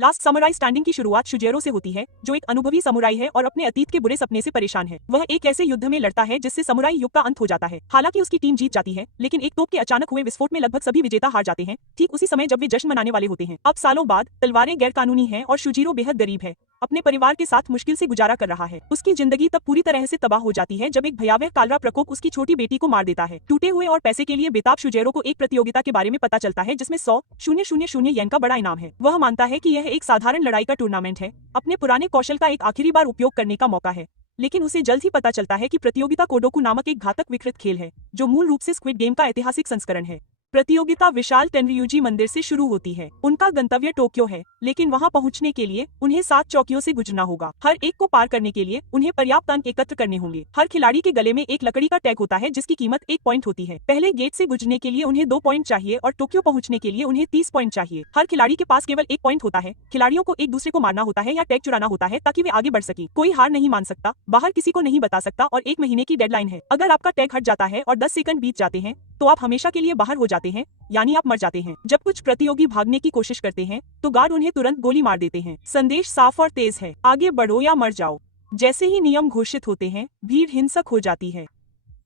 Last samurai standing की शुरुआत शुजेरो से होती है, जो एक अनुभवी समुराई है और अपने अतीत के बुरे सपने से परेशान है। वह एक ऐसे युद्ध में लड़ता है जिससे समुराई युग का अंत हो जाता है। हालांकि उसकी टीम जीत जाती है, लेकिन एक तोप के अचानक हुए विस्फोट में लगभग सभी विजेता हार जाते हैं, ठीक उसी समय जब वे जश्न मनाने वाले होते हैं। अब सालों बाद तलवारें गैरकानूनी हैं और शुजीरो बेहद गरीब है, अपने परिवार के साथ मुश्किल से गुजारा कर रहा है। उसकी जिंदगी तब पूरी तरह से तबाह हो जाती है जब एक भयावह कालरा प्रकोप उसकी छोटी बेटी को मार देता है। टूटे हुए और पैसे के लिए बेताब शुजेरो को एक प्रतियोगिता के बारे में पता चलता है जिसमें 100,000 येन का बड़ा इनाम है। वह मानता है कि यह एक साधारण लड़ाई का टूर्नामेंट है, अपने पुराने कौशल का एक आखिरी बार उपयोग करने का मौका है। लेकिन उसे जल्द ही पता चलता है कि प्रतियोगिता कोडोकू नामक एक घातक विकृत खेल है, जो मूल रूप से स्क्विड गेम का ऐतिहासिक संस्करण है। प्रतियोगिता विशाल टेनरियूजी मंदिर से शुरू होती है। उनका गंतव्य टोक्यो है, लेकिन वहां पहुंचने के लिए उन्हें 7 चौकियों से गुजरना होगा। हर एक को पार करने के लिए उन्हें पर्याप्त अंक एकत्र करने होंगे। हर खिलाड़ी के गले में एक लकड़ी का टैग होता है जिसकी कीमत 1 पॉइंट होती है। पहले गेट से गुजरने के लिए उन्हें 2 पॉइंट चाहिए और टोक्यो पहुंचने के लिए उन्हें 30 पॉइंट चाहिए। हर खिलाड़ी के पास केवल 1 पॉइंट होता है। खिलाड़ियों को एक दूसरे को मारना होता है या टैग चुराना होता है ताकि वे आगे बढ़ सके। कोई हार नहीं मान सकता, बाहर किसी को नहीं बता सकता और 1 महीने की डेडलाइन है। अगर आपका टैग हट जाता है और 10 सेकंड बीत जाते हैं तो आप हमेशा के लिए बाहर हो जाते हैं, यानी आप मर जाते हैं। जब कुछ प्रतियोगी भागने की कोशिश करते हैं तो गार्ड उन्हें तुरंत गोली मार देते हैं। संदेश साफ और तेज है, आगे बढ़ो या मर जाओ। जैसे ही नियम घोषित होते हैं, भीड़ हिंसक हो जाती है।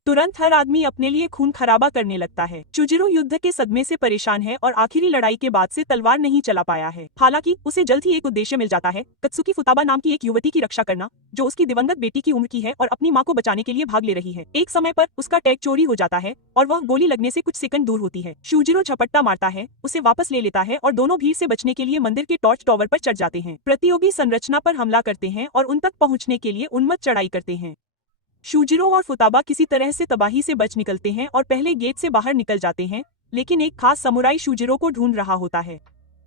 तुरंत हर आदमी अपने लिए खून खराबा करने लगता है। चुजिरो युद्ध के सदमे से परेशान है और आखिरी लड़ाई के बाद से तलवार नहीं चला पाया है। हालांकि उसे जल्द ही एक उद्देश्य मिल जाता है, कत्सुकी फुताबा नाम की एक युवती की रक्षा करना, जो उसकी दिवंगत बेटी की उम्र की है और अपनी मां को बचाने के लिए भाग ले रही है। एक समय पर उसका टैग चोरी हो जाता है और वह गोली लगने से कुछ सेकंड दूर होती है। शुजिरो झपट्टा मारता है, उसे वापस ले लेता है और दोनों भीड़ से बचने के लिए मंदिर के टॉर्च टावर पर चढ़ जाते हैं। प्रतियोगी संरचना पर हमला करते हैं और उन तक पहुंचने के लिए उन्मत्त चढ़ाई करते हैं। शुजिरो और फुताबा किसी तरह से तबाही से बच निकलते हैं और पहले गेट से बाहर निकल जाते हैं, लेकिन एक खास समुराई शुजिरो को ढूंढ रहा होता है।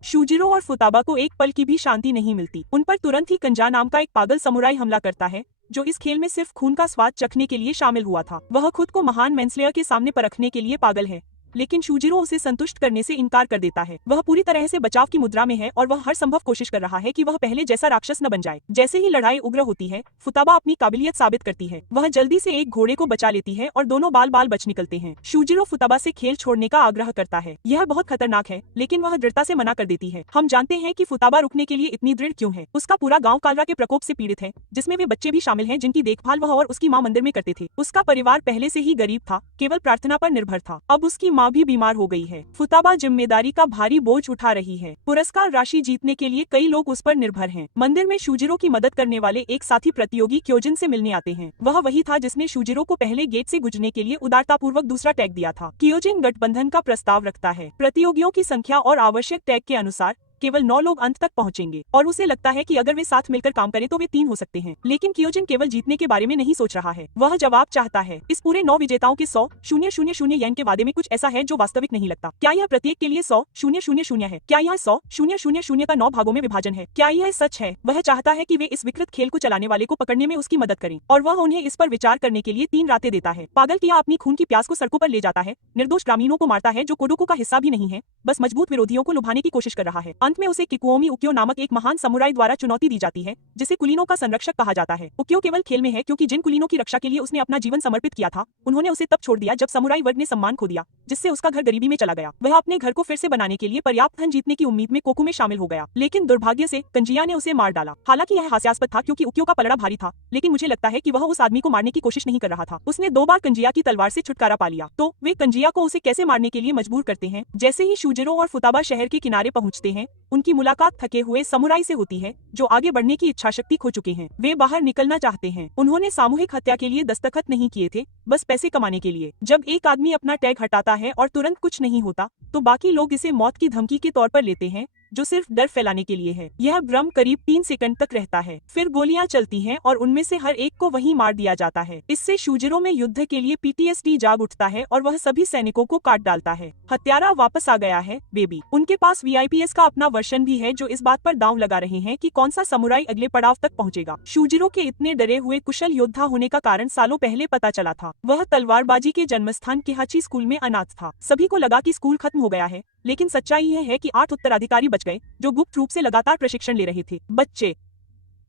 शुजिरो और फुताबा को एक पल की भी शांति नहीं मिलती। उन पर तुरंत ही कंजा नाम का एक पागल समुराई हमला करता है, जो इस खेल में सिर्फ खून का स्वाद चखने के लिए शामिल हुआ था। वह खुद को महान मैंस्लेयर के सामने परखने के लिए पागल है, लेकिन शुजिरो उसे संतुष्ट करने से इनकार कर देता है। वह पूरी तरह से बचाव की मुद्रा में है और वह हर संभव कोशिश कर रहा है कि वह पहले जैसा राक्षस न बन जाए। जैसे ही लड़ाई उग्र होती है, फुताबा अपनी काबिलियत साबित करती है। वह जल्दी से एक घोड़े को बचा लेती है और दोनों बाल बाल बच निकलते हैं। शुजिरो फुताबा से खेल छोड़ने का आग्रह करता है। यह बहुत खतरनाक है, लेकिन वह दृढ़ता से मना कर देती है। हम जानते हैं कि फुताबा रुकने के लिए इतनी दृढ़ क्यों है। उसका पूरा गाँव कालरा के प्रकोप से पीड़ित है, जिसमें वे बच्चे भी शामिल हैं जिनकी देखभाल वह और उसकी माँ मंदिर में करते थे। उसका परिवार पहले से ही गरीब था, केवल प्रार्थना पर निर्भर था। अब उसकी माँ भी बीमार हो गई है। फुताबा जिम्मेदारी का भारी बोझ उठा रही है। पुरस्कार राशि जीतने के लिए कई लोग उस पर निर्भर हैं। मंदिर में शुजिरो की मदद करने वाले एक साथी प्रतियोगी क्योजिन से मिलने आते हैं। वह वही था जिसने शुजिरो को पहले गेट से गुजरने के लिए उदारतापूर्वक दूसरा टैग दिया था। क्योजिन गठबंधन का प्रस्ताव रखता है। प्रतियोगियों की संख्या और आवश्यक टैग के अनुसार केवल 9 लोग अंत तक पहुंचेंगे और उसे लगता है कि अगर वे साथ मिलकर काम करें तो वे 3 हो सकते हैं। लेकिन क्योजिन केवल जीतने के बारे में नहीं सोच रहा है, वह जवाब चाहता है। इस पूरे 9 विजेताओं के 100,000 येन के वादे में कुछ ऐसा है जो वास्तविक नहीं लगता। क्या यह प्रत्येक के लिए 100,000 है? क्या यह 100,000 का 9 भागों में विभाजन है? क्या यह सच है? वह चाहता है कि वे इस विकृत खेल को चलाने वाले को पकड़ने में उसकी मदद करें और वह उन्हें इस पर विचार करने के लिए 3 रातें देता है। पागल किया अपनी खून की प्यास को सड़कों पर ले जाता है, निर्दोष ग्रामीणों को मारता है जो कोडोकू का हिस्सा भी नहीं है, बस मजबूत विरोधियों को लुभाने की कोशिश कर रहा है। अंत में उसे किकुओमी उक्यो नामक एक महान समुराई द्वारा चुनौती दी जाती है, जिसे कुलीनों का संरक्षक कहा जाता है। उक्यो केवल खेल में है क्योंकि जिन कुलीनों की रक्षा के लिए उसने अपना जीवन समर्पित किया था, उन्होंने उसे तब छोड़ दिया जब समुराई वर्ग ने सम्मान खो दिया, जिससे उसका घर गरीबी में चला गया। वह अपने घर को फिर से बनाने के लिए पर्याप्त धन जीतने की उम्मीद में कोकू में शामिल हो गया, लेकिन दुर्भाग्य से कंजिया ने उसे मार डाला। हालांकि यह हास्यास्पद था क्योंकि उक्यो का पलड़ा भारी था, लेकिन मुझे लगता है कि वह उस आदमी को मारने की कोशिश नहीं कर रहा था। उसने 2 बार कंजिया की तलवार से छुटकारा पा लिया। तो वे कंजिया को उसे कैसे मारने के लिए मजबूर करते हैं। जैसे ही शुजिरो और फुताबा शहर के किनारे पहुंचते हैं, उनकी मुलाकात थके हुए समुराई से होती है, जो आगे बढ़ने की इच्छा शक्ति खो चुके हैं। वे बाहर निकलना चाहते हैं। उन्होंने सामूहिक हत्या के लिए दस्तखत नहीं किए थे, बस पैसे कमाने के लिए। जब एक आदमी अपना टैग हटाता है और तुरंत कुछ नहीं होता, तो बाकी लोग इसे मौत की धमकी के तौर पर लेते हैं, जो सिर्फ डर फैलाने के लिए है। यह भ्रम करीब 3 सेकंड तक रहता है, फिर गोलियां चलती हैं और उनमें से हर एक को वहीं मार दिया जाता है। इससे शुजिरो में युद्ध के लिए PTSD जाग उठता है और वह सभी सैनिकों को काट डालता है। हत्यारा वापस आ गया है, बेबी। उनके पास VIPS का अपना वर्षन भी है जो इस बात पर दांव लगा रहे हैं कि कौन सा समुराई अगले पड़ाव तक पहुंचेगा। शुजिरो के इतने डरे हुए कुशल योद्धा होने का कारण सालों पहले पता चला था। वह तलवारबाजी के जन्मस्थान किहाची स्कूल में अनाथ था। सभी को लगा कि स्कूल खत्म हो गया है, लेकिन सच्चाई यह है कि 8 उत्तराधिकारी बच गए जो गुप्त रूप से लगातार प्रशिक्षण ले रहे थे। बच्चे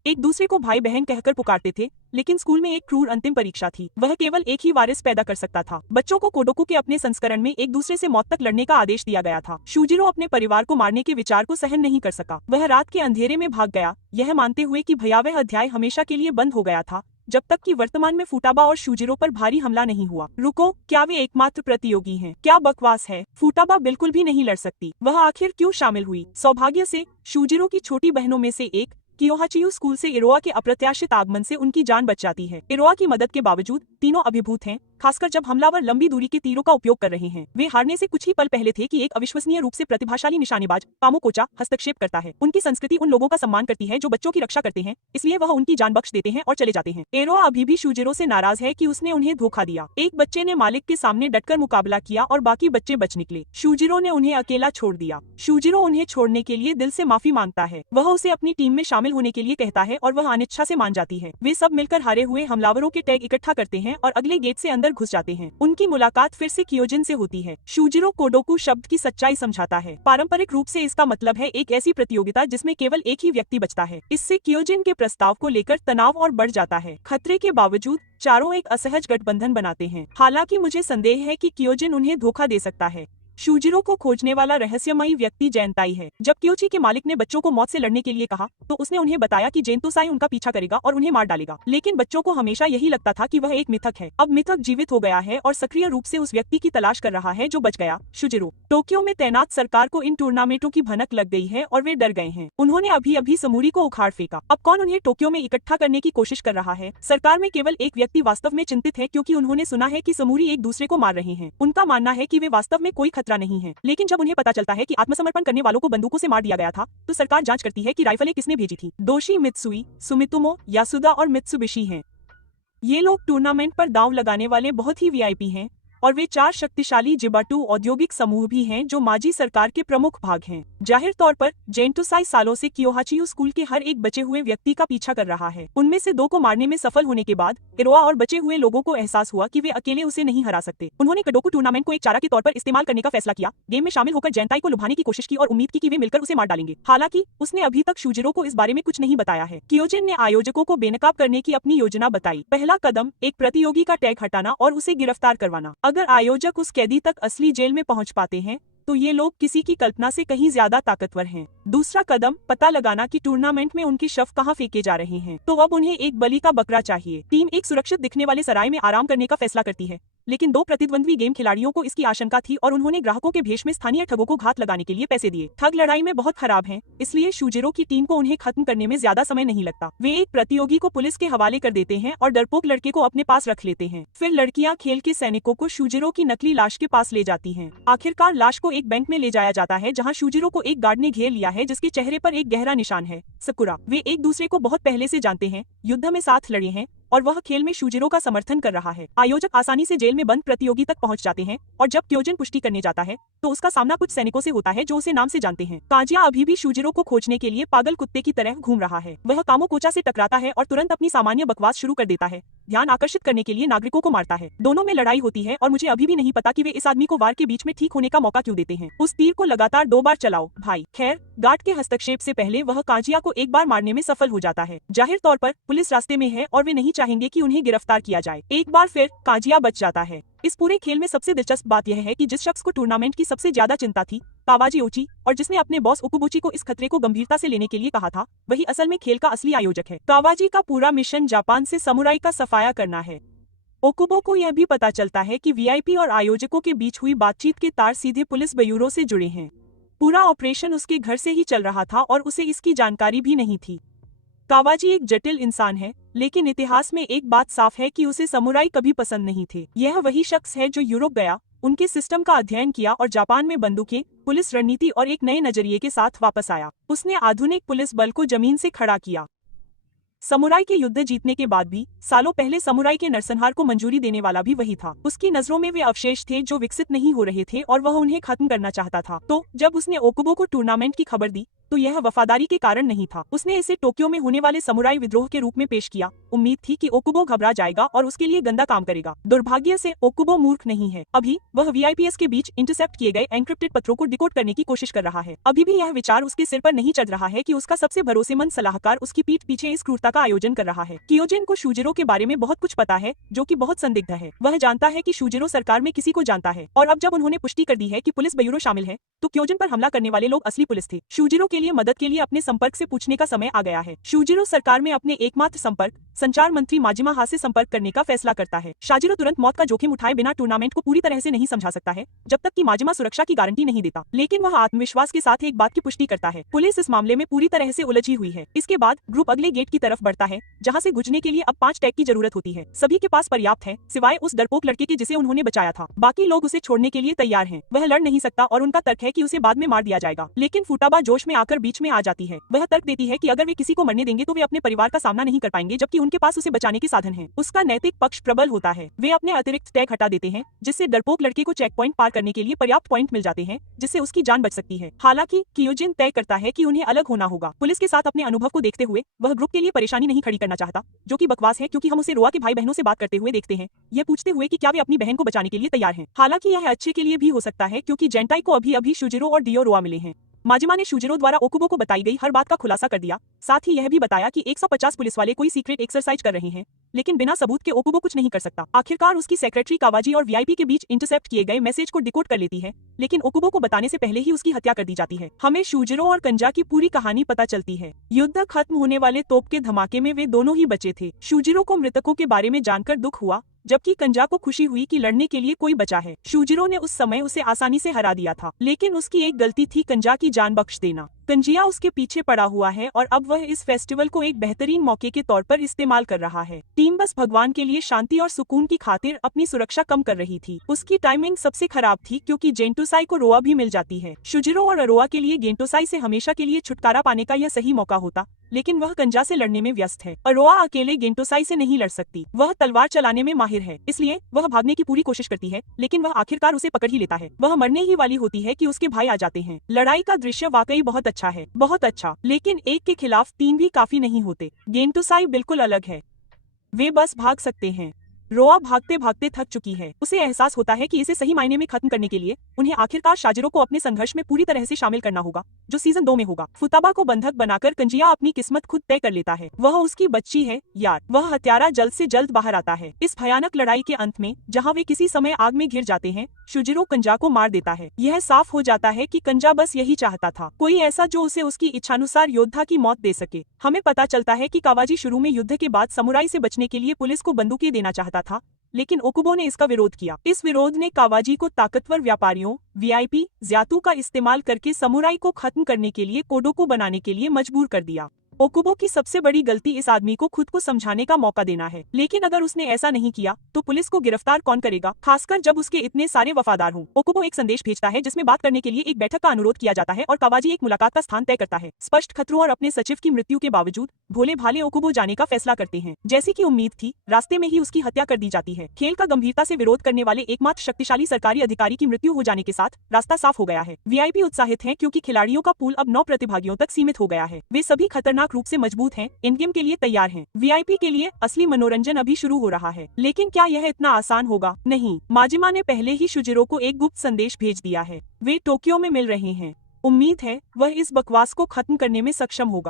एक दूसरे को भाई बहन कहकर पुकारते थे, लेकिन स्कूल में एक क्रूर अंतिम परीक्षा थी। वह केवल एक ही वारिस पैदा कर सकता था। बच्चों को कोडोकू के अपने संस्करण में एक दूसरे से मौत तक लड़ने का आदेश दिया गया था। शूजिरो अपने परिवार को मारने के विचार को सहन नहीं कर सका। वह रात के अंधेरे में भाग गया, यह मानते हुए कि भयावह अध्याय हमेशा के लिए बंद हो गया था, जब तक कि वर्तमान में फुटाबा और शूजिरो पर भारी हमला नहीं हुआ। रुको, क्या वे एकमात्र प्रतियोगी हैं? क्या बकवास है। फुटाबा बिल्कुल भी नहीं लड़ सकती। वह आखिर क्यों शामिल हुई? सौभाग्य से शूजिरो की छोटी बहनों में से एक कियोहाचियू स्कूल से इरोआ के अप्रत्याशित आगमन से उनकी जान बच जाती है। इरोआ की मदद के बावजूद तीनों अभिभूत हैं, खासकर जब हमलावर लंबी दूरी के तीरों का उपयोग कर रहे हैं। वे हारने से कुछ ही पल पहले थे कि एक अविश्वसनीय रूप से प्रतिभाशाली निशानेबाज कामोकोचा हस्तक्षेप करता है। उनकी संस्कृति उन लोगों का सम्मान करती है जो बच्चों की रक्षा करते हैं, इसलिए वह उनकी जान बख्श देते हैं और चले जाते हैं। इरोआ अभी भी शूजिरो से नाराज है कि उसने उन्हें धोखा दिया। एक बच्चे ने मालिक के सामने डटकर मुकाबला किया और बाकी बच्चे बच निकले। शूजिरो ने उन्हें अकेला छोड़ दिया। शूजिरो उन्हें छोड़ने के लिए दिल से माफी मांगता है। वह उसे अपनी टीम में शामिल होने के लिए कहता है और वह अनिच्छा से मान जाती है। वे सब मिलकर हारे हुए हमलावरों के टैग इकट्ठा करते हैं और अगले गेट से अंदर घुस जाते हैं। उनकी मुलाकात फिर से कियोजिन से होती है। शूजिरो कोडोकू शब्द की सच्चाई समझाता है। पारंपरिक रूप से इसका मतलब है एक ऐसी प्रतियोगिता जिसमें केवल एक ही व्यक्ति बचता है। इससे कियोजिन के प्रस्ताव को लेकर तनाव और बढ़ जाता है। खतरे के बावजूद चारों एक असहज गठबंधन बनाते हैं। हालांकि मुझे संदेह है कि कियोजिन उन्हें धोखा दे सकता है। शूजिरो को खोजने वाला रहस्यमयी व्यक्ति जेनताई है। जब क्योची के मालिक ने बच्चों को मौत से लड़ने के लिए कहा, तो उसने उन्हें बताया कि जेनतोसाई उनका पीछा करेगा और उन्हें मार डालेगा। लेकिन बच्चों को हमेशा यही लगता था कि वह एक मिथक है। अब मिथक जीवित हो गया है और सक्रिय रूप से उस व्यक्ति की तलाश कर रहा है जो बच गया। शूजिरो। टोक्यो में तैनात सरकार को इन टूर्नामेंटों की भनक लग गई है और वे डर गए हैं। उन्होंने अभी अभी समूरी को उखाड़ फेंका। अब कौन उन्हें टोक्यो में इकट्ठा करने की कोशिश कर रहा है? सरकार में केवल एक व्यक्ति वास्तव में चिंतित है, क्योंकि उन्होंने सुना है कि समूरी एक दूसरे को मार रहे हैं। उनका मानना है कि वे वास्तव में कोई खतरा नहीं है। लेकिन जब उन्हें पता चलता है कि आत्मसमर्पण करने वालों को बंदूकों से मार दिया गया था, तो सरकार जांच करती है कि राइफलें किसने भेजी थी। दोषी मित्सुई, सुमितोमो, यासुदा और मित्सुबिशी हैं। ये लोग टूर्नामेंट पर दांव लगाने वाले बहुत ही वीआईपी हैं, और वे 4 शक्तिशाली जिबाटू औद्योगिक समूह भी हैं जो माजी सरकार के प्रमुख भाग हैं। जाहिर तौर पर जेनतोसाई सालों से कियोहाचियू स्कूल के हर एक बचे हुए व्यक्ति का पीछा कर रहा है। उनमें से 2 को मारने में सफल होने के बाद इरोआ और बचे हुए लोगों को एहसास हुआ कि वे अकेले उसे नहीं हरा सकते। उन्होंने कोडोकू टूर्नामेंट को एक चारा के तौर पर इस्तेमाल करने का फैसला किया। गेम में शामिल होकर जेनताई को लुभाने की कोशिश की और उम्मीद की कि वे मिलकर उसे मार डालेंगे। हालांकि उसने अभी तक शूजिरो को इस बारे में कुछ नहीं बताया है। कियोजिन ने आयोजकों को बेनकाब करने की अपनी योजना बताई। पहला कदम एक प्रतियोगी का टैग हटाना और उसे गिरफ्तार करवाना। अगर आयोजक उस कैदी तक असली जेल में पहुंच पाते हैं, तो ये लोग किसी की कल्पना से कहीं ज्यादा ताकतवर हैं। दूसरा कदम पता लगाना कि टूर्नामेंट में उनके शव कहां फेंके जा रहे हैं। तो अब उन्हें एक बलि का बकरा चाहिए। टीम एक सुरक्षित दिखने वाले सराय में आराम करने का फैसला करती है, लेकिन 2 प्रतिद्वंद्वी गेम खिलाड़ियों को इसकी आशंका थी और उन्होंने ग्राहकों के भेष में स्थानीय ठगों को घात लगाने के लिए पैसे दिए। ठग लड़ाई में बहुत खराब हैं, इसलिए शूजिरो की टीम को उन्हें खत्म करने में ज्यादा समय नहीं लगता। वे एक प्रतियोगी को पुलिस के हवाले कर देते हैं और डरपोक लड़के को अपने पास रख लेते हैं। फिर लड़कियां खेल के सैनिकों को शूजिरो की नकली लाश के पास ले जाती हैं। आखिरकार लाश को एक बैंक में ले जाया जाता है, जहां शूजिरो को एक गार्ड ने घेर लिया है जिसके चेहरे पर एक गहरा निशान है, सकुरा। वे एक दूसरे को बहुत पहले से जानते हैं, युद्ध में साथ लड़े हैं और वह खेल में शूजिरो का समर्थन कर रहा है। आयोजक आसानी से जेल में बंद प्रतियोगी तक पहुंच जाते हैं और जब क्योजिन पुष्टि करने जाता है, तो उसका सामना कुछ सैनिकों से होता है जो उसे नाम से जानते हैं। काजिया अभी भी शूजिरो को खोजने के लिए पागल कुत्ते की तरह घूम रहा है। वह कामोकोचा से टकराता है और तुरंत अपनी सामान्य बकवास शुरू कर देता है। ध्यान आकर्षित करने के लिए नागरिकों को मारता है। दोनों में लड़ाई होती है और मुझे अभी भी नहीं पता कि वे इस आदमी को वार के बीच में ठीक होने का मौका क्यों देते हैं। उस तीर को लगातार 2 बार चलाओ भाई। खैर, गार्ड के हस्तक्षेप से पहले वह काजिया को एक बार मारने में सफल हो जाता है। जाहिर तौर पर पुलिस रास्ते में है और वे नहीं चाहेंगे कि उन्हें गिरफ्तार किया जाए। एक बार फिर काजिया बच जाता है। इस पूरे खेल में सबसे दिलचस्प बात यह है कि जिस शख्स को टूर्नामेंट की सबसे ज्यादा चिंता थी, कावाजी ओची, और जिसने अपने बॉस ओकुबुची को इस खतरे को गंभीरता से लेने के लिए कहा था, वही असल में खेल का असली आयोजक है। कावाजी का पूरा मिशन जापान से समुराई का सफाया करना है। ओकुबो को यह भी पता चलता है कि वीआईपी और आयोजकों के बीच हुई बातचीत के तार सीधे पुलिस ब्यूरो से जुड़े हैं। पूरा ऑपरेशन उसके घर से ही चल रहा था और उसे इसकी जानकारी भी नहीं थी। कावाजी एक जटिल इंसान है, लेकिन इतिहास में एक बात साफ है कि उसे समुराई कभी पसंद नहीं थे। यह वही शख्स है जो यूरोप गया, उनके सिस्टम का अध्ययन किया और जापान में बंदूकें, पुलिस रणनीति और एक नए नजरिए के साथ वापस आया। उसने आधुनिक पुलिस बल को जमीन से खड़ा किया। समुराई के युद्ध जीतने के बाद भी सालों पहले समुराई के नरसंहार को मंजूरी देने वाला भी वही था। उसकी नजरों में वे अवशेष थे जो विकसित नहीं हो रहे थे और वह उन्हें खत्म करना चाहता था। तो जब उसने ओकुबो को टूर्नामेंट की खबर दी, तो यह वफादारी के कारण नहीं था। उसने इसे टोक्यो में होने वाले समुराई विद्रोह के रूप में पेश किया। उम्मीद थी कि ओकुबो घबरा जाएगा और उसके लिए गंदा काम करेगा। दुर्भाग्य से ओकुबो मूर्ख नहीं है। अभी वह वीआईपीएस के बीच इंटरसेप्ट किए गए एन्क्रिप्टेड पत्रों को डिकोड करने की कोशिश कर रहा है। अभी भी यह विचार उसके सिर पर नहीं चढ़ रहा है कि उसका सबसे भरोसेमंद सलाहकार उसकी पीठ पीछे इस क्रूरता का आयोजन कर रहा है। कियोजिन को शूजिरो के बारे में बहुत कुछ पता है, जो कि बहुत संदिग्ध है। वह जानता है कि शूजिरो सरकार में किसी को जानता है, और अब जब उन्होंने पुष्टि कर दी है कि पुलिस ब्यूरो शामिल है, तो क्योजिन पर हमला करने वाले लोग असली पुलिस थे। शूजिरो के लिए मदद के लिए अपने संपर्क से पूछने का समय आ गया है। शूजिरो सरकार में अपने एकमात्र संपर्क संचार मंत्री माजिमा हा से संपर्क करने का फैसला करता है। शाजिरो तुरंत मौत का जोखिम उठाए बिना टूर्नामेंट को पूरी तरह से नहीं समझा सकता है, जब तक कि माजिमा सुरक्षा की गारंटी नहीं देता। लेकिन वह आत्मविश्वास के साथ एक बात की पुष्टि करता है, पुलिस इस मामले में पूरी तरह से उलझी हुई है। इसके बाद ग्रुप अगले गेट की तरफ बढ़ता है, जहाँ से गुजरने के लिए अब 5 टैग की जरूरत होती है। सभी के पास पर्याप्त है, सिवाय उस डरपोक लड़के के जिसे उन्होंने बचाया था। बाकी लोग उसे छोड़ने के लिए तैयार हैं। वह लड़ नहीं सकता और उनका तर्क है कि उसे बाद में मार दिया जाएगा। लेकिन फुटाबा जोश में आकर बीच में आ जाती है। वह तर्क देती है कि अगर वे किसी को मरने देंगे तो वे अपने परिवार का सामना नहीं कर पाएंगे, जबकि उनके पास उसे बचाने के साधन हैं। उसका नैतिक पक्ष प्रबल होता है। वे अपने अतिरिक्त टैग हटा देते हैं, जिससे डरपोक लड़के को चेक पॉइंट पार करने के लिए पर्याप्त पॉइंट मिल जाते हैं, जिससे उसकी जान बच सकती है। हालांकि कियोजिन तय करता है कि उन्हें अलग होना होगा। पुलिस के साथ अपने अनुभव को देखते हुए वह ग्रुप के लिए परेशानी नहीं खड़ी करना चाहता, जो कि बकवास है, क्योंकि हम उसे रोआ के भाई बहनों से बात करते हुए देखते हैं, यह पूछते हुए कि क्या वे अपनी बहन को बचाने के लिए तैयार हैं। हालांकि यह अच्छे के लिए भी हो सकता है, क्योंकि जेंटाई को अभी शूजिरो और डियो रोआ मिले हैं। माजिमा ने शूजिरो द्वारा ओकुबो को बताई गई हर बात का खुलासा कर दिया। साथ ही यह भी बताया कि 150 पुलिस वाले कोई सीक्रेट एक्सरसाइज कर रहे हैं, लेकिन बिना सबूत के ओकुबो कुछ नहीं कर सकता। आखिरकार उसकी सेक्रेटरी कावाजी और वीआईपी के बीच इंटरसेप्ट किए गए मैसेज को डिकोड कर लेती है, लेकिन ओकुबो को बताने से पहले ही उसकी हत्या कर दी जाती है। हमें शूजिरो और कंजा की पूरी कहानी पता चलती है। युद्ध खत्म होने वाले तोप के धमाके में वे दोनों ही बचे थे। शूजिरो को मृतकों के बारे में जानकर दुख हुआ, जबकि कंजा को खुशी हुई कि लड़ने के लिए कोई बचा है। शूजिरो ने उस समय उसे आसानी से हरा दिया था, लेकिन उसकी एक गलती थी कंजा की जान बख्श देना। कंजिया उसके पीछे पड़ा हुआ है और अब वह इस फेस्टिवल को एक बेहतरीन मौके के तौर पर इस्तेमाल कर रहा है। टीम बस भगवान के लिए शांति और सुकून की खातिर अपनी सुरक्षा कम कर रही थी। उसकी टाइमिंग सबसे खराब थी, क्योंकि जेंटोसाई को रोआ भी मिल जाती है। शुजिरो और अरोआ के लिए गेंटोसाई से हमेशा के लिए छुटकारा पाने का यह सही मौका होता, लेकिन वह कंजा से लड़ने में व्यस्त है। अरोआ अकेले गेंटोसाई से नहीं लड़ सकती। वह तलवार चलाने में माहिर है, इसलिए वह भागने की पूरी कोशिश करती है, लेकिन वह आखिरकार उसे पकड़ ही लेता है। वह मरने ही वाली होती है कि उसके भाई आ जाते हैं। लड़ाई का दृश्य वाकई बहुत अच्छा है, बहुत अच्छा, लेकिन एक के खिलाफ 3 भी काफी नहीं होते। गेंटोसाई बिल्कुल अलग है, वे बस भाग सकते हैं। रोआ भागते भागते थक चुकी है। उसे एहसास होता है कि इसे सही मायने में खत्म करने के लिए उन्हें आखिरकार शाजिरो को अपने संघर्ष में पूरी तरह से शामिल करना होगा, जो सीजन 2 में होगा। फुताबा को बंधक बनाकर कंजिया अपनी किस्मत खुद तय कर लेता है। वह उसकी बच्ची है यार। वह हत्यारा जल्द से जल्द बाहर आता है। इस भयानक लड़ाई के अंत में, जहाँ वे किसी समय आग में घिर जाते हैं, शुजिरो कंजा को मार देता है। यह साफ हो जाता है कि कंजा बस यही चाहता था, कोई ऐसा जो उसे उसकी इच्छानुसार योद्धा की मौत दे सके। हमें पता चलता है कि कावाजी शुरू में युद्ध के बाद समुराई से बचने के लिए पुलिस को बंदूकें देना चाहता था, लेकिन ओकुबो ने इसका विरोध किया। इस विरोध ने कावाजी को ताकतवर व्यापारियों, वीआईपी, ज़्यातु का इस्तेमाल करके समुराई को खत्म करने के लिए कोडोको बनाने के लिए मजबूर कर दिया। ओकुबो की सबसे बड़ी गलती इस आदमी को खुद को समझाने का मौका देना है, लेकिन अगर उसने ऐसा नहीं किया तो पुलिस को गिरफ्तार कौन करेगा, खासकर जब उसके इतने सारे वफादार हों। ओकुबो एक संदेश भेजता है जिसमें बात करने के लिए एक बैठक का अनुरोध किया जाता है और कावाजी एक मुलाकात का स्थान तय करता है। स्पष्ट खतरों और अपने सचिव की मृत्यु के बावजूद भोले भाले ओकुबो जाने का फैसला करते हैं। जैसी की उम्मीद थी, रास्ते में ही उसकी हत्या कर दी जाती है। खेल का गंभीरता से विरोध करने वाले एकमात्र शक्तिशाली सरकारी अधिकारी की मृत्यु हो जाने के साथ रास्ता साफ हो गया है। वीआईपी उत्साहित हैं क्योंकि खिलाड़ियों का पूल अब 9 प्रतिभागियों तक सीमित हो गया है। वे सभी खतरनाक रूप से मजबूत हैं, एंड गेम के लिए तैयार हैं। वीआईपी के लिए असली मनोरंजन अभी शुरू हो रहा है, लेकिन क्या यह इतना आसान होगा? नहीं। माजिमा ने पहले ही शुजिरो को एक गुप्त संदेश भेज दिया है। वे टोक्यो में मिल रहे हैं। उम्मीद है वह इस बकवास को खत्म करने में सक्षम होगा।